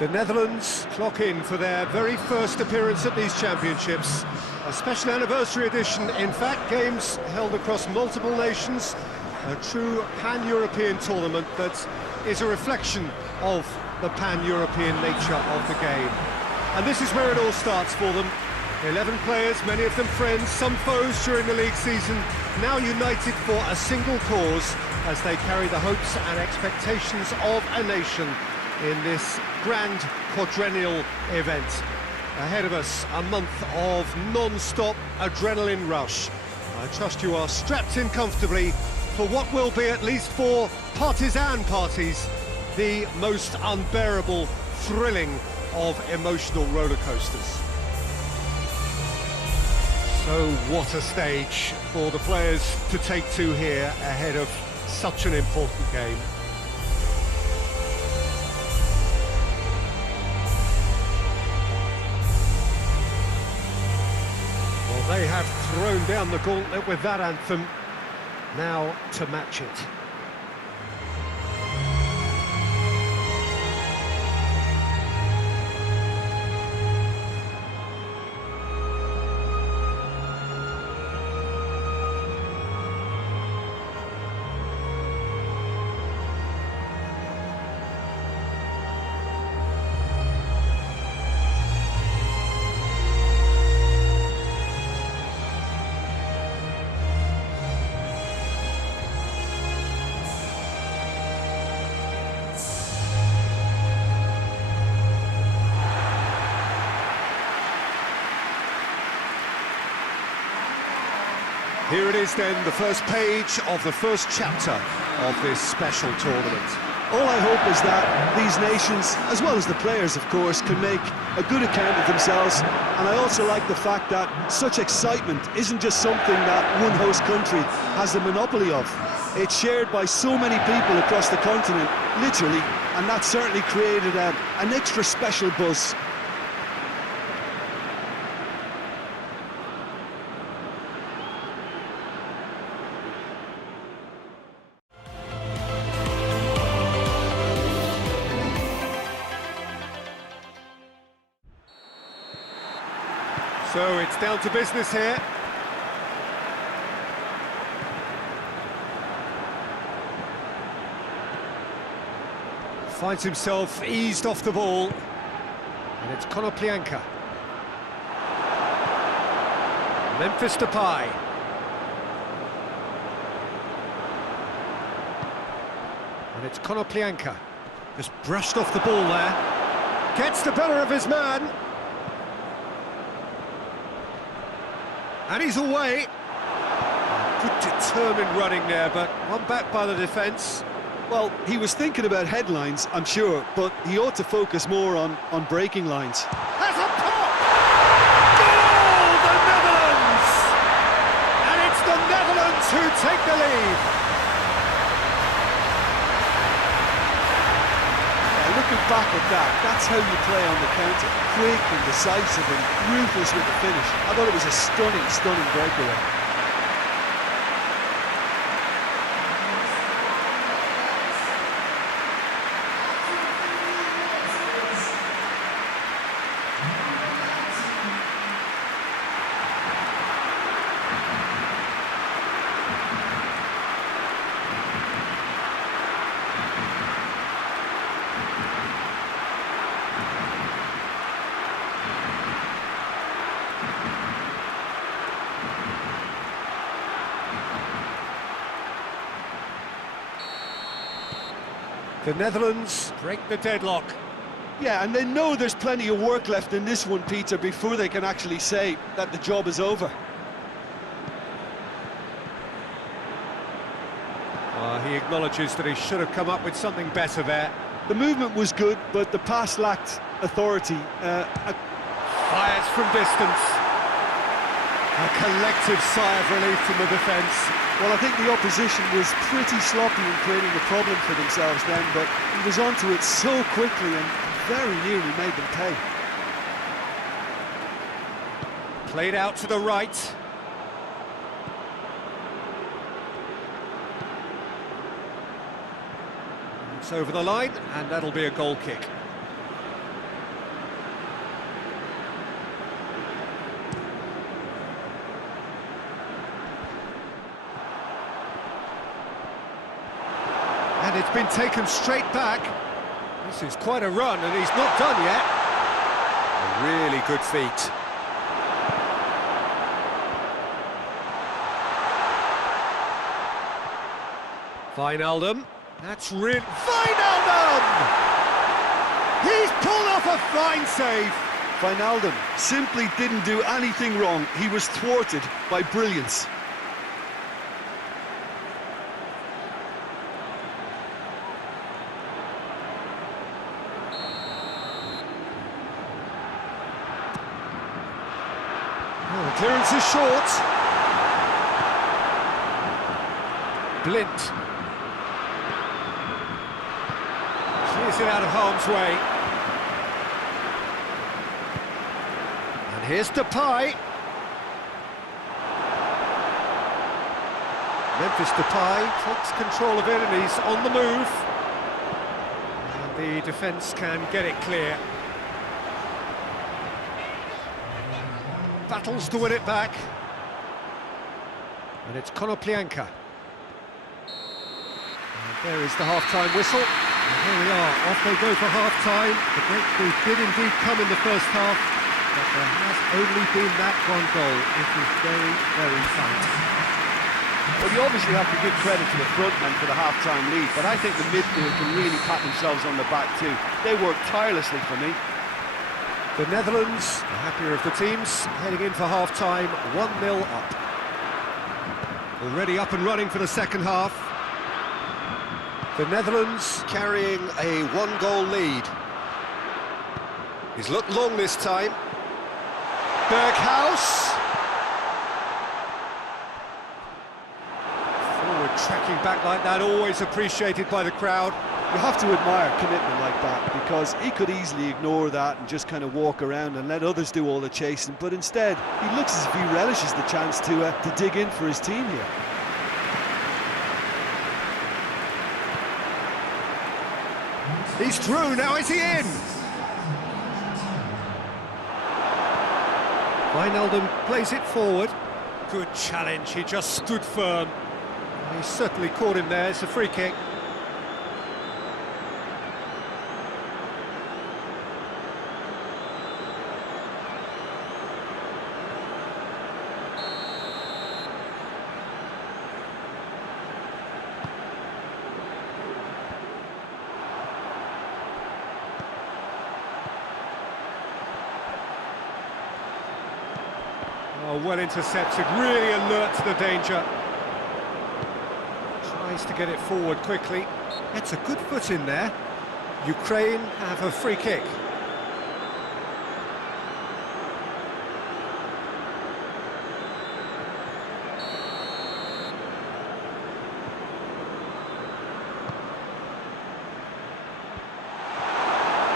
The Netherlands clock in for their very first appearance at these championships. A special anniversary edition, in fact, games held across multiple nations. A true pan-European tournament that is a reflection of the pan-European nature of the game. And this is where it all starts for them. 11 players, many of them friends, some foes during the league season, now united for a single cause as they carry the hopes and expectations of a nation in this grand quadrennial event. Ahead of us, a month of non-stop adrenaline rush. I trust you are strapped in comfortably for what will be, at least for partisan parties, the most unbearable, thrilling of emotional roller coasters. So what a stage for the players to take to here ahead of such an important game. Well, they have thrown down the gauntlet with that anthem. Now to match it. Here it is then, the first page of the first chapter of this special tournament. All I hope is that these nations, as well as the players of course, can make a good account of themselves. And I also like the fact that such excitement isn't just something that one host country has the monopoly of. It's shared by so many people across the continent, literally, and that certainly created an extra special buzz. So it's down to business here. Finds himself eased off the ball. And it's Konoplyanka. Memphis Depay. And it's Konoplyanka. Just brushed off the ball there. Gets the better of his man. And he's away. Good determined running there, but one back by the defence. Well, he was thinking about headlines, I'm sure, but he ought to focus more on breaking lines. Has a pop! Goal, the Netherlands! And it's the Netherlands who take the lead. Looking back at that, that's how you play on the counter. Quick and decisive and ruthless with the finish. I thought it was a stunning, stunning breakaway. The Netherlands break the deadlock. Yeah, and they know there's plenty of work left in this one, Peter, before they can actually say that the job is over. He acknowledges that he should have come up with something better there. The movement was good, but the pass lacked authority. Fires from distance. A collective sigh of relief from the defence. Well, I think the opposition was pretty sloppy in creating a problem for themselves then, but he was onto it so quickly and very nearly made them pay. Played out to the right. It's over the line, and that'll be a goal kick. been taken straight back. This is quite a run, and he's not done yet. A really good feat. Wijnaldum. That's really... Wijnaldum! He's pulled off a fine save. Wijnaldum simply didn't do anything wrong. He was thwarted by brilliance. Oh, the clearance is short. Blint. Clears it out of harm's way. And here's Depay. Memphis Depay takes control of it and he's on the move. And the defence can get it clear. Battles to win it back. And it's Konoplyanka. And there is the half-time whistle. And here we are, off they go for half-time. The breakthrough did indeed come in the first half, but there has only been that one goal. It is very, very tight. Well, you obviously have to give credit to the front men for the half-time lead, but I think the midfield can really pat themselves on the back too. They work tirelessly for me. The Netherlands, the happier of the teams, heading in for half-time, 1-0 up. Already up and running for the second half. The Netherlands carrying a one-goal lead. He's looked long this time. Berghaus. Forward tracking back like that, always appreciated by the crowd. You have to admire commitment like that, because he could easily ignore that and just kind of walk around and let others do all the chasing, but instead he looks as if he relishes the chance to dig in for his team here. He's through, now is he in? Wijnaldum plays it forward. Good challenge, he just stood firm. He certainly caught him there, it's a free kick. Oh, well intercepted, really alert to the danger. Tries to get it forward quickly. Gets a good foot in there. Ukraine have a free kick.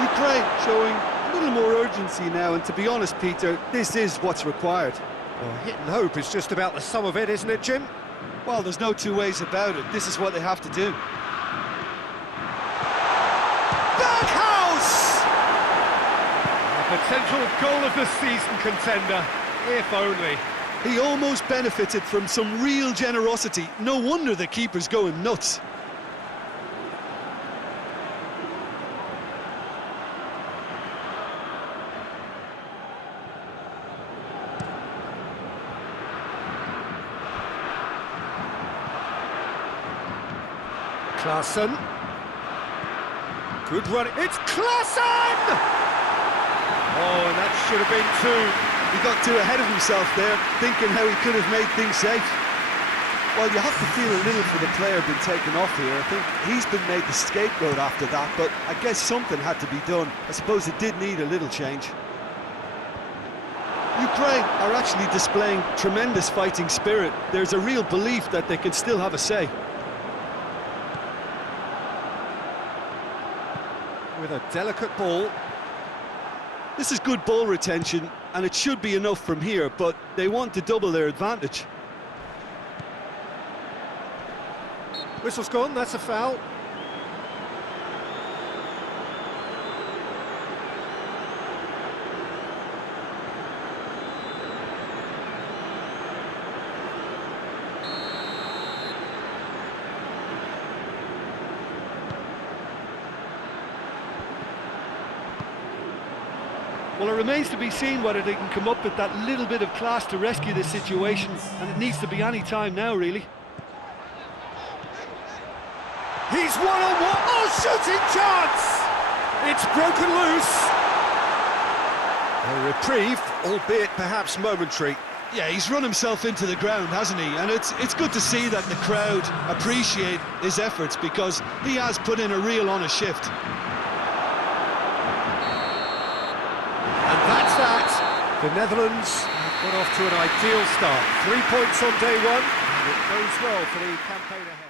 Ukraine showing a little more urgency now, and to be honest, Peter, this is what's required. Well, hit and hope is just about the sum of it, isn't it, Jim? Well, there's no two ways about it. This is what they have to do. Berghaus! A potential goal of the season contender, if only. He almost benefited from some real generosity. No wonder the keeper's going nuts. Klaassen. Good run. It's Klaassen! Oh, and that should have been two. He got too ahead of himself there, thinking how he could have made things safe. Well, you have to feel a little for the player being taken off here. I think he's been made the scapegoat after that, but I guess something had to be done. I suppose it did need a little change. Ukraine are actually displaying tremendous fighting spirit. There's a real belief that they can still have a say. With a delicate ball. This is good ball retention, and it should be enough from here, but they want to double their advantage. Whistle's gone, that's a foul. Well, it remains to be seen whether they can come up with that little bit of class to rescue this situation, and it needs to be any time now, really. He's one-on-one. Oh, shooting chance! It's broken loose. A reprieve, albeit perhaps momentary. Yeah, he's run himself into the ground, hasn't he? And it's good to see that the crowd appreciate his efforts, because he has put in a real honest shift. And that's that. The Netherlands have got off to an ideal start. 3 points on day one, and it bodes well for the campaign ahead.